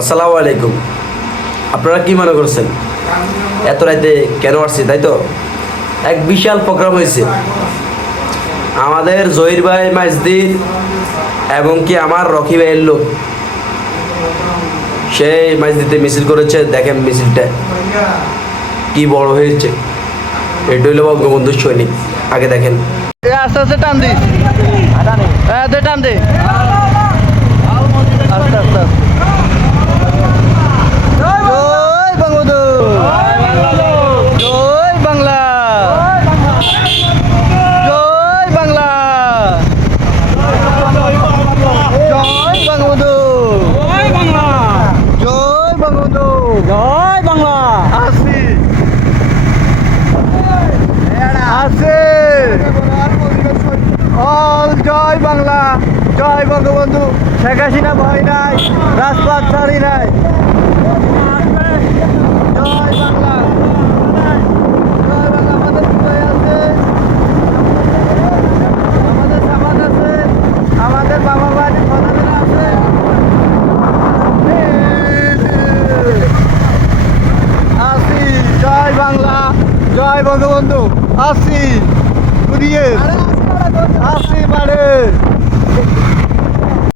আসসালামু আলাইকুম। আপনারা কি মনে করছেন এত রাতে কেন আসছি, তাই তো? এক বিশাল প্রোগ্রাম হয়েছে আমাদের জহির ভাই মাইজদির এবং কি আমার রকি ভাইয়ের লোক। সেই মাইজদিতে মিছিল করেছে, দেখেন মিছিলটা কি বড় হয়েছে। এটা হইল বঙ্গবন্ধু সৈনিক। আগে দেখেন। আস্তে আস্তে টান দি, হ্যাঁ দে টান দে, আস্তে আস্তে আস্তে। জয় বঙ্গবন্ধু, জয় বাংলা, জয় বাংলা, জয় বঙ্গবন্ধু, জয় বাংলা, জয় বঙ্গবন্ধু, জয় বাংলা। আসি আছে অল জয় বাংলা, জয় বঙ্গবন্ধু। শেখ হাসিনা ভয় নাই, রাজপথ ছাড়ি নাই। জয় বাংলা, জয় বাংলা। আমাদের বিজয় আছে, আমাদের সমাজ আছে, আমাদের বাবা বাড়ির প্রধানেরা আছে। আসি জয় বাংলা, জয় বঙ্গবন্ধু। আসি ঘুরিয়ে আসি বাড়ে।